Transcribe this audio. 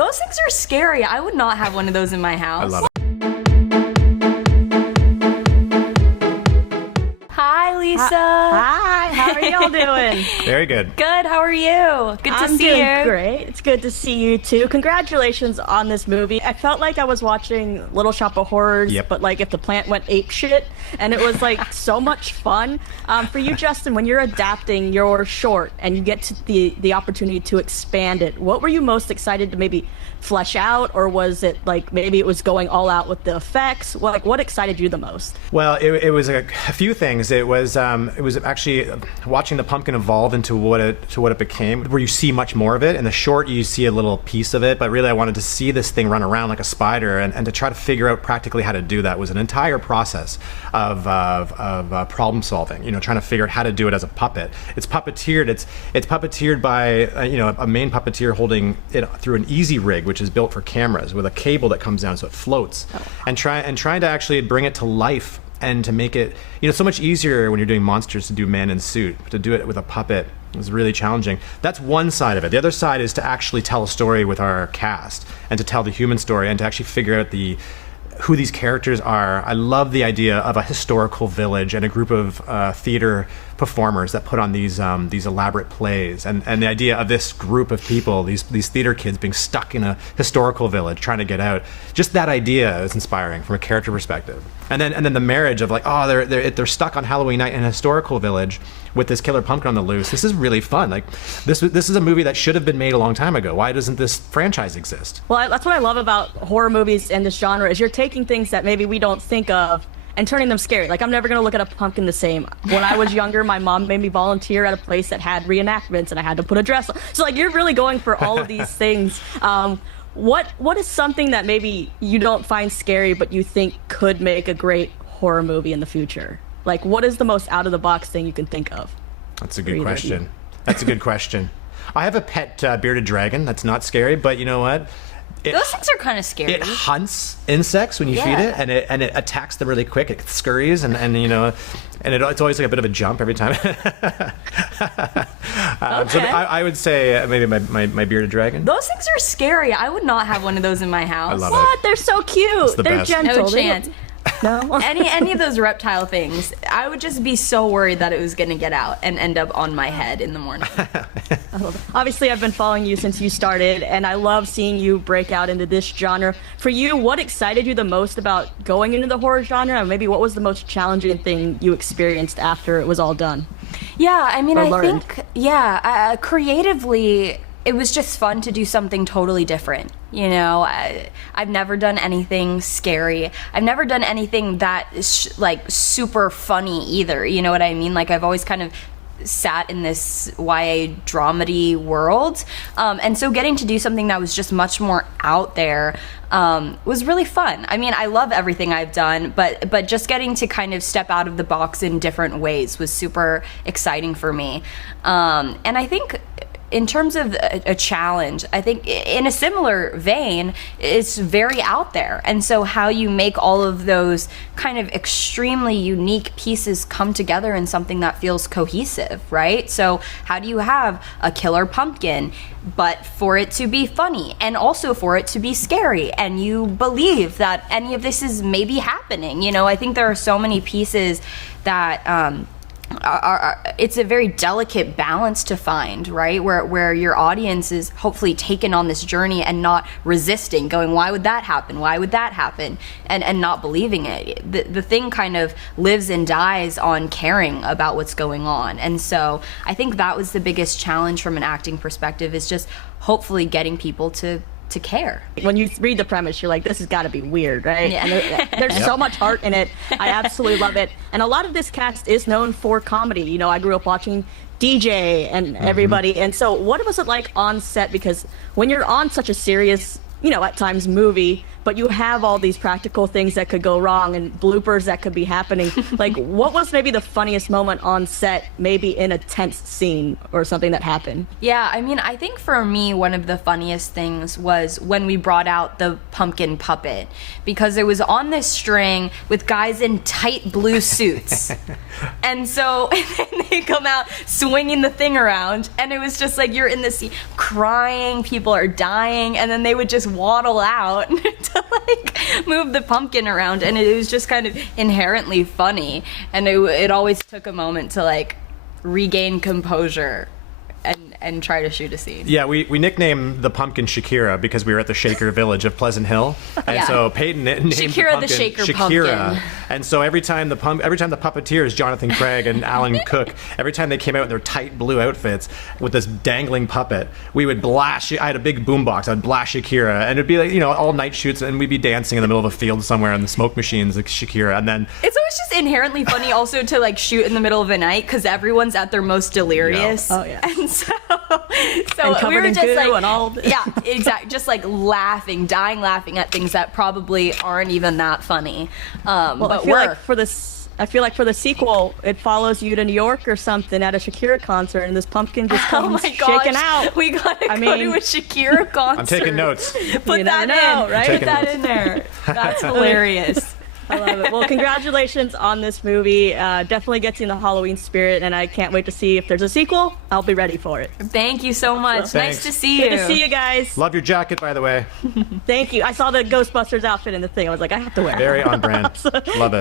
Those things are scary. I would not have one of those in my house. I love it. Hi, Lisa. Hi, how are y'all doing? Very good. Good, how are you? Good to I'm see doing you. great. It's good to see you too. Congratulations on this movie. I felt like I was watching Little Shop of Horrors, Yep. but like if the plant went ape shit, and it was like so much fun. For you, Justin, when you're adapting your short and you get to the opportunity to expand it, what were you most excited to maybe flesh out, or was it like maybe it was going all out with the effects? Like, what excited you the most? Well, it was a few things. It was actually watching the pumpkin evolve into what it became, where you see much more of it. In the short, you see a little piece of it, but really I wanted to see this thing run around like a spider, and to try to figure out practically how to do that was an entire process of problem solving. You know, trying to figure out how to do it as a puppet. It's puppeteered. It's puppeteered by a main puppeteer holding it through an easy rig, which is built for cameras with a cable that comes down so it floats, and trying to actually bring it to life and to make it, so much easier when you're doing monsters to do man in suit. To do it with a puppet is really challenging. That's one side of it. The other side is to actually tell a story with our cast and to tell the human story and to actually figure out who these characters are. I love the idea of a historical village and a group of theater performers that put on these elaborate plays, and the idea of this group of people, these theater kids being stuck in a historical village trying to get out. Just that idea is inspiring from a character perspective. And then the marriage of like, oh, they're stuck on Halloween night in a historical village with this killer pumpkin on the loose. This is really fun. Like this is a movie that should have been made a long time ago. Why doesn't this franchise exist? Well, that's what I love about horror movies and this genre, is you're taking things that maybe we don't think of and turning them scary. Like, I'm never going to look at a pumpkin the same. When I was younger, my mom made me volunteer at a place that had reenactments, and I had to put a dress on. So, like, you're really going for all of these things. What is something that maybe you don't find scary, but you think could make a great horror movie in the future? Like, what is the most out-of-the-box thing you can think of? That's a good question. That's a good question. I have a pet bearded dragon. That's not scary, but you know what? Those things are kind of scary. It hunts insects when you feed it, and it attacks them really quick. It scurries, and it's always like a bit of a jump every time. So I would say maybe my bearded dragon. Those things are scary. I would not have one of those in my house. I love What? it. They're so cute. The They're best. gentle. No chance. No. Any of those reptile things, I would just be so worried that it was going to get out and end up on my head in the morning. Obviously, I've been following you since you started, and I love seeing you break out into this genre. For you, what excited you the most about going into the horror genre? And maybe what was the most challenging thing you experienced after it was all done? Yeah, I mean, Or I learned. think, creatively, it was just fun to do something totally different. I've never done anything scary. I've never done anything that is like super funny either. You know what I mean? Like, I've always kind of sat in this YA dramedy world. And so getting to do something that was just much more out there was really fun. I mean, I love everything I've done, but just getting to kind of step out of the box in different ways was super exciting for me. And I think in terms of a challenge, I think in a similar vein, it's very out there. And so how you make all of those kind of extremely unique pieces come together in something that feels cohesive, right? So how do you have a killer pumpkin, but for it to be funny and also for it to be scary, and you believe that any of this is maybe happening? I think there are so many pieces that it's a very delicate balance to find, right? Where your audience is hopefully taken on this journey and not resisting, going, why would that happen? Why would that happen? And not believing it. The thing kind of lives and dies on caring about what's going on. And so I think that was the biggest challenge from an acting perspective, is just hopefully getting people to care. When you read the premise, you're like, this has got to be weird, right? Yeah. And there's so much heart in it. I absolutely love it. And a lot of this cast is known for comedy. I grew up watching DJ and everybody. And so what was it like on set? Because when you're on such a serious, at times movie, but you have all these practical things that could go wrong and bloopers that could be happening. Like, what was maybe the funniest moment on set, maybe in a tense scene or something that happened? Yeah, I mean, I think for me, one of the funniest things was when we brought out the pumpkin puppet, because it was on this string with guys in tight blue suits. And so and then they come out swinging the thing around, and it was just like you're in the scene crying, people are dying, and then they would just waddle out to like move the pumpkin around, and it was just kind of inherently funny, and it always took a moment to like regain composure and try to shoot a scene. Yeah, we nicknamed the pumpkin Shakira because we were at the Shaker Village of Pleasant Hill, and Yeah. so Peyton named Shakira the the Shaker Shakira. pumpkin. And so every time the puppeteers, Jonathan Craig and Alan Cook, every time they came out in their tight blue outfits with this dangling puppet, we would blast. I had a big boombox. I'd blast Shakira, and it'd be like, all night shoots, and we'd be dancing in the middle of a field somewhere on the smoke machines like Shakira, and then It's always just inherently funny also to like shoot in the middle of the night because everyone's at their most delirious. Yeah. Oh, yeah. And so And covered we were in just goo like, and all the- yeah, exactly, just like dying laughing at things that probably aren't even that funny. Well, But I feel we're like for the sequel, it follows you to New York or something at a Shakira concert, and this pumpkin just oh comes my gosh, shaking out. we gotta go mean- to a Shakira concert. I'm taking notes. Put You that never know, in, right? Put Taking that notes. in there. That's hilarious. I love it. Well, congratulations on this movie. Definitely gets you in the Halloween spirit, and I can't wait to see if there's a sequel. I'll be ready for it. Thank you so much. Thanks. Nice to see you. Good to see you guys. Love your jacket, by the way. Thank you. I saw the Ghostbusters outfit in the thing. I was like, I have to wear it. Very on brand. Love it.